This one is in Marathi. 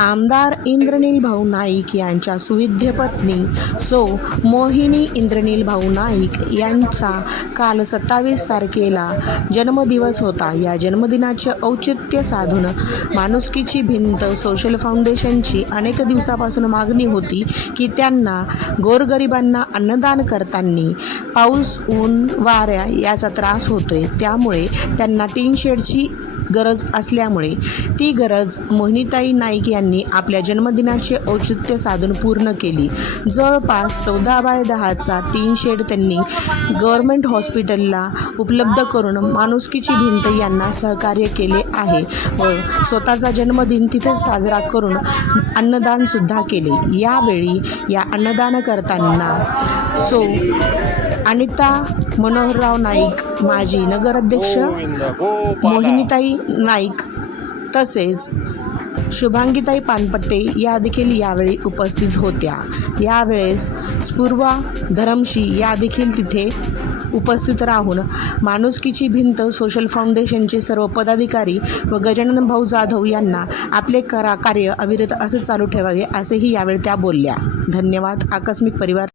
आमदार इंद्रनील भाऊ नाईक यांच्या सुविध्य पत्नी सो मोहिनी इंद्रनील भाऊ नाईक यांचा काल सत्तावीस तारखेला जन्मदिवस होता. या जन्मदिनाचे औचित्य साधून माणुसकीची भिंत सोशल फाउंडेशनची अनेक दिवसापासून मागणी होती की त्यांना गोरगरिबांना अन्नदान करताना पाऊस ऊन वाऱ्या याचा त्रास होतोय. त्यामुळे त्यांना टीन शेडची गरज असल्यामुळे ती गरज मोहिनीताई नाईक यांनी आपल्या जन्मदिनाचे औचित्य साधून पूर्ण केली. जवळपास चौदा बाय दहाचा टीन शेड त्यांनी गव्हर्मेंट हॉस्पिटलला उपलब्ध करून माणुसकीची भिंत यांना सहकार्य केले आहे व स्वतःचा जन्मदिन तिथेच साजरा करून अन्नदानसुद्धा केले. यावेळी या अन्नदान करताना सो अनिता मनोहरराव नाईक माजी नगराध्यक्ष मोहिनीताई नाईक तसेच शुभांगीताई पानपट्टे या देखील यावेळी उपस्थित होत्या. यावेळेस स्पूर्वा धरमशी या देखील तिथे उपस्थित राहून माणुसकीची भिंत सोशल फाउंडेशनचे सर्व पदाधिकारी व गजानन भाऊ जाधव यांना आपले करा कार्य अविरत असे चालू ठेवावे असेही यावेळी त्या बोलल्या. धन्यवाद. आकस्मिक परिवार